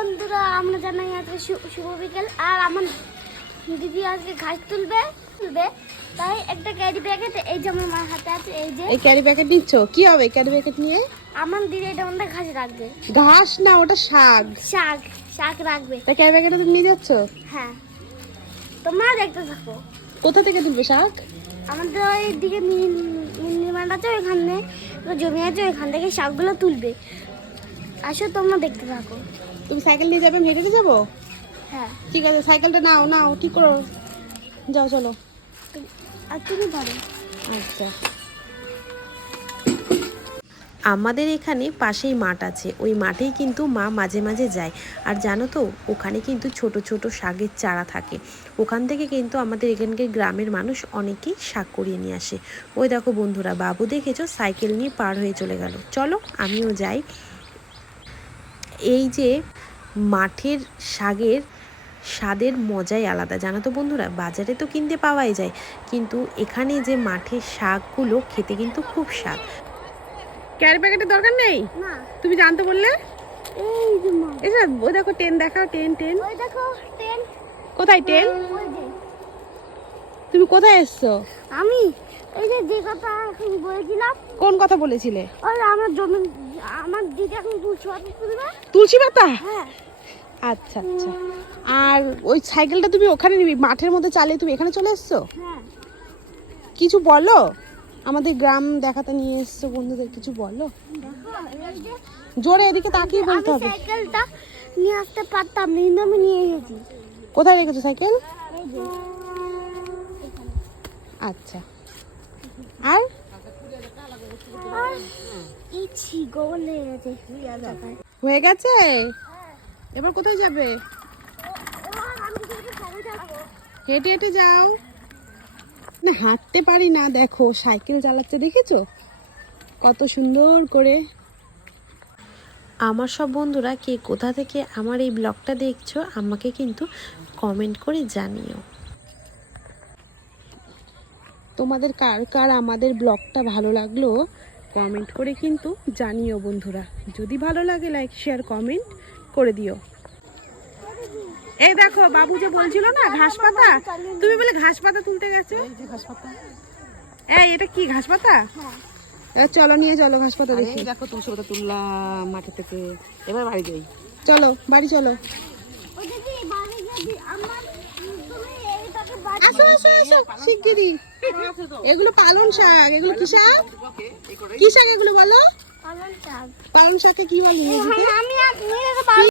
বন্ধুরা, আমরা জানাই আজকে শুভ বিকেল। আর আমার দিদি আজকে ঘাস তুলবে, তাই একটা ক্যারি প্যাকেট এই যে আমার মার হাতে আছে। এই যে এই ক্যারি প্যাকেট নিচ্ছ, কি হবে ক্যারি প্যাকেট নিয়ে? আমার দিদি এটা মধ্যে ঘাস রাখবে। ঘাস না, ওটা শাক। শাক রাখবে। তাই ক্যারি প্যাকেটটা তুমি নিয়ে যাচ্ছ? হ্যাঁ, তোমরা দেখতে থাকো। কোথা থেকে তুলবে শাক? আমাদের ওই দিকে নির্মাণ আছে, ওইখানে জমি আছে, ওইখান থেকে শাকগুলো তুলবে। আসো, তোমরা দেখতে থাকো। তুমি সাইকেল নিয়ে যাবে, আমি হেঁটে যাবো? হ্যাঁ, ঠিক আছে, সাইকেলটা নাও ঠিক করো, যাও চলো। আর তুমি ধরো। আচ্ছা, আমাদের এখানে পাশেই মাঠ আছে, ওই মাঠেই কিন্তু মা মাঝে মাঝে যায়। আর জানো তো, ওখানে কিন্তু ছোট ছোট শাকের চারা থাকে। ওখান থেকে কিন্তু আমাদের এখানকার গ্রামের মানুষ অনেকেই শাক করিয়ে নিয়ে আসে। ওই দেখো বন্ধুরা, বাবু দেখেছো সাইকেল নিয়ে পার হয়ে চলে গেল। চলো আমিও যাই। এই যে মাঠের শাকের স্বাদের মজাই আলাদা, জানো তো বন্ধুরা। বাজারে তো কিনতে পাওয়াই যায়, কিন্তু এখানে যে মাঠের শাকগুলো খেতে কিন্তু খুব স্বাদ। ক্যারি প্যাকেটের দরকার নেই, না তুমি জানতে বললে। এই যে মা, এই যে ওই দেখো টেন, দেখাও টেন। ওই দেখো ট্রেন। কোথায় টেন? ওই যে তুমি কোথায় এসছো? আমি এই যে কথা এখন বলেছিলাম। কোন কথা বলেছিলে? ওই আমার জমি, আমার দিদি এখন তুলসী পাতা তুলবে। তুলসী পাতা? হ্যাঁ আচ্ছা আচ্ছা। আর ওই সাইকেলটা তুমি ওখানে নিবি, মাঠের মধ্যে চালিয়ে তুমি এখানে চলে এসছো? হ্যাঁ, কিছু বলো, আমাদের গ্রাম দেখাতে নিয়ে এসছো বন্ধুদের, কিছু বলো দেখো এই যে জোরে, এদিকে তাকিয়ে বলতে আমি হবে। সাইকেলটা নিয়ে আসতে পারতাম না, কিন্তু আমি নিয়ে এসেছি। কোথায় রেখেছো সাইকেল? এই যে আচ্ছা, আর আর ইচ্ছি গোল হয়ে গেছে। হয়ে গেছে? এবার কোথায় যাবে? হেঁটে হেঁটে যাও না, হাঁটতে পারি না। দেখো সাইকেল চালাচ্ছে, দেখেছো কত সুন্দর করে। আমার সব বন্ধুরা কে কোথা থেকে আমার এই ব্লগটা দেখছো, আমাকে কিন্তু কমেন্ট করে জানিও। তোমাদের কার কার আমাদের ব্লগটা ভালো লাগলো কমেন্ট করে কিন্তু জানিও বন্ধুরা। যদি ভালো লাগে লাইক শেয়ার কমেন্ট করে দিও। এই দেখো বাবু যে বলছিল না ঘাস পাতা, তুমি বলে ঘাস পাতা তুলতে গেছো। এই এটা কি ঘাস পাতা? চলো নিয়ে চলো ঘাস পাতা দেখি। দেখো তুলসী পাতা তুললাম মাঠে থেকে, এবার বাড়ি যাই। চলো বাড়ি চলো। আসো আসো আসো শিগগিরই। এগুলো পালং শাক। এগুলো কি শাক? কি শাক এগুলো বলো? পালং শাককে কি বলে? আমি